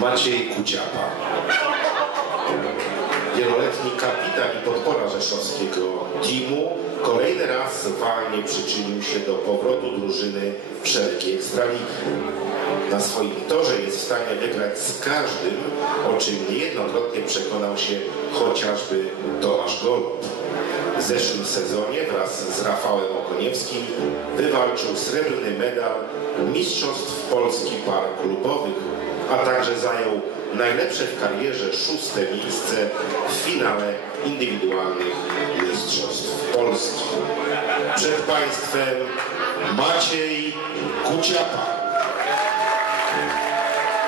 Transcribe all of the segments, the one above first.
Maciej Kuciapa. Wieloletni kapitan i podpora rzeszowskiego teamu kolejny raz walnie przyczynił się do powrotu drużyny w szeregi Ekstraligi. Na swoim torze jest w stanie wygrać z każdym, o czym niejednokrotnie przekonał się chociażby Tomasz Golob. W zeszłym sezonie wraz z Rafałem Okoniewskim wywalczył srebrny medal Mistrzostw Polski Par Klubowych, a także zajął najlepsze w karierze szóste miejsce w finale indywidualnych Mistrzostw Polski. Przed Państwem Maciej Kuciapa.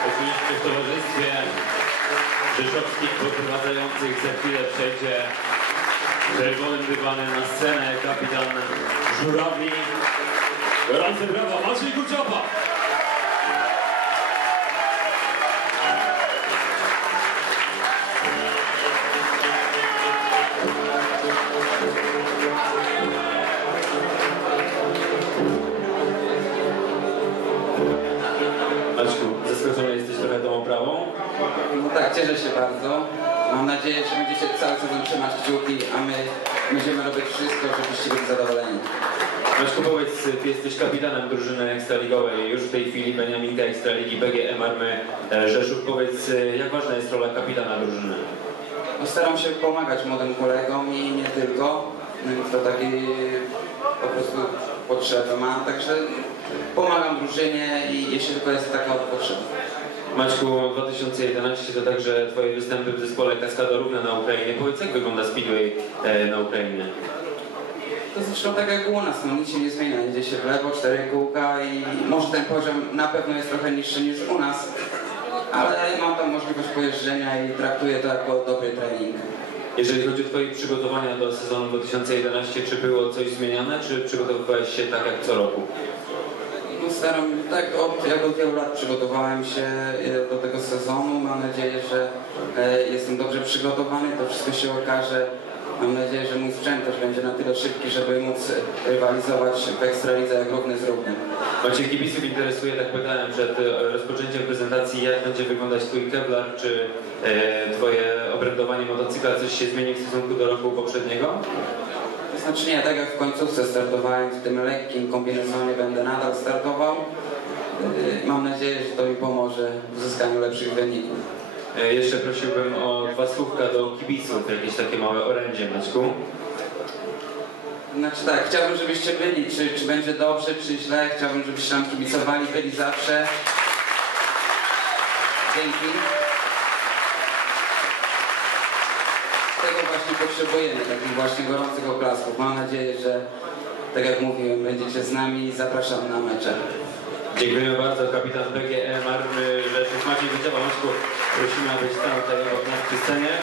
Oczywiście w towarzystwie rzeszowskich poprowadzających za chwilę przejdzie czerwonym dywanem na scenę kapitan Żurawi. Gorące brawa, Maciej Kuciapa! Maćku, zaskoczony jesteś trochę tą oprawą? No tak, cieszę się bardzo. Mam nadzieję, że będziecie cały sezon trzymać kciuki, a my będziemy robić wszystko, żebyście byli zadowoleni. Maćku, powiedz, ty jesteś kapitanem drużyny ekstraligowej już w tej chwili Beniaminka Ekstraligi BGM Army e, Rzeszów. Powiedz, e, jak ważna jest rola kapitana drużyny? No, staram się pomagać młodym kolegom i nie tylko. No, To taki po prostu potrzebę mam, także pomagam drużynie i jeśli tylko jest taka. Maćku, 2011 to także twoje występy w zespole Kaskada Równa na Ukrainie. Powiedz, jak wygląda Speedway e, na Ukrainie? To zresztą tak jak u nas, no nic się nie zmienia, idzie się w lewo, cztery kółka i może ten poziom na pewno jest trochę niższy niż u nas, ale mam tam możliwość pojeżdżenia i traktuję to jako dobry trening. Jeżeli chodzi o twoje przygotowania do sezonu 2011, czy było coś zmieniane, czy przygotowywałeś się tak jak co roku? Tak od, jak od wielu lat przygotowałem się e, do tego sezonu. Mam nadzieję, że e, jestem dobrze przygotowany, to wszystko się okaże. Mam nadzieję, że mój sprzęt też będzie na tyle szybki, żeby móc rywalizować w Ekstralidze jak równy z równym. Macie kibiców interesuje, tak pytałem przed e, rozpoczęciem prezentacji, jak będzie wyglądać twój Kevlar, czy e, twoje obrędowanie motocykla, coś się zmieni w stosunku do roku poprzedniego? Znaczy nie, tak jak w końcówce startowałem w tym lekkim kombinezonie, będę nadal startował. E, Mam nadzieję, że to mi pomoże w uzyskaniu lepszych wyników. E, jeszcze prosiłbym o dwa słówka do kibiców, jakieś takie małe orędzie, Maćku. Znaczy tak, chciałbym, żebyście byli, czy, czy będzie dobrze, czy źle, chciałbym, żebyście nam kibicowali, byli zawsze. Dzięki. Tego właśnie potrzebujemy, takich właśnie gorących oklasków. Mam nadzieję, że tak jak mówiłem, będziecie z nami i zapraszam na mecze. Dziękujemy bardzo, kapitan BGM Army Rzeszów Maciej. Maćku, prosimy, abyś stanął tutaj obok nas przy scenie.